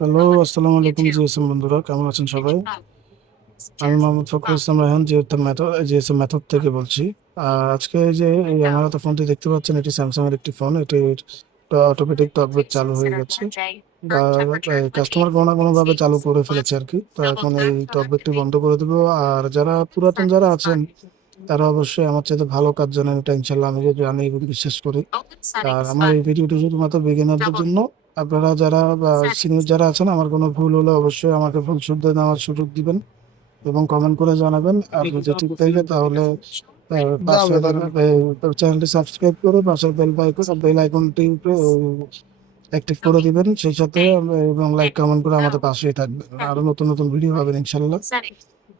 হ্যালো, আসসালামু আলাইকুম জিএসএম বন্ধুরা, কেমন আছেন সবাই? আমি মোহাম্মদ ফখরুল ইসলাম রায়হান, জিএসএম মেথড থেকে বলছি। আজকে এই আমার হাতে ফোনটি দেখতে পাচ্ছেন, এটি স্যামসাং এর একটি ফোন। এটির অটোমেটিক টকব্যাক চালু হয়ে গেছে, বা কাস্টমার কোনো না কোনো ভাবে চালু করে ফেলেছে আর কি। তো এখন এই টকব্যাকটি বন্ধ করে দেবো। আর যারা পুরাতন যারা আছেন, তারা অবশ্যই আমার চাইতে ভালো কাজ জানেন, এটা ইনশাল্লাহ আমি যে জানি এবং বিশ্বাস করি। আর আমার এই ভিডিওটি শুধুমাত্র বিগিনারদের জন্য। আপনারা যারা বা সিনিয়র যারা আছেন, আমার কোনো ভুল হলে অবশ্যই আমাকে ভুল শুধরে নেওয়ার সুযোগ দিবেন এবং কমেন্ট করে জানাবেন। আর যদি ঠিক থাকে তাহলে পাশে চ্যানেলটি সাবস্ক্রাইব করে পাশের বেল আইকনটি অ্যাক্টিভ করে দিবেন সেই সাথে, এবং লাইক কমেন্ট করে আমাদের পাশেই থাকবেন। আরো নতুন নতুন ভিডিও পাবেন ইনশাল্লাহ।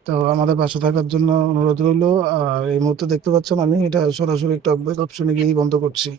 তো আমাদের পাশে থাকার জন্য অনুরোধ রইল। আর এই মুহূর্তে দেখতে পাচ্ছেন আমি এটা সরাসরি টকব্যাক অপশনে গিয়েই বন্ধ করছি।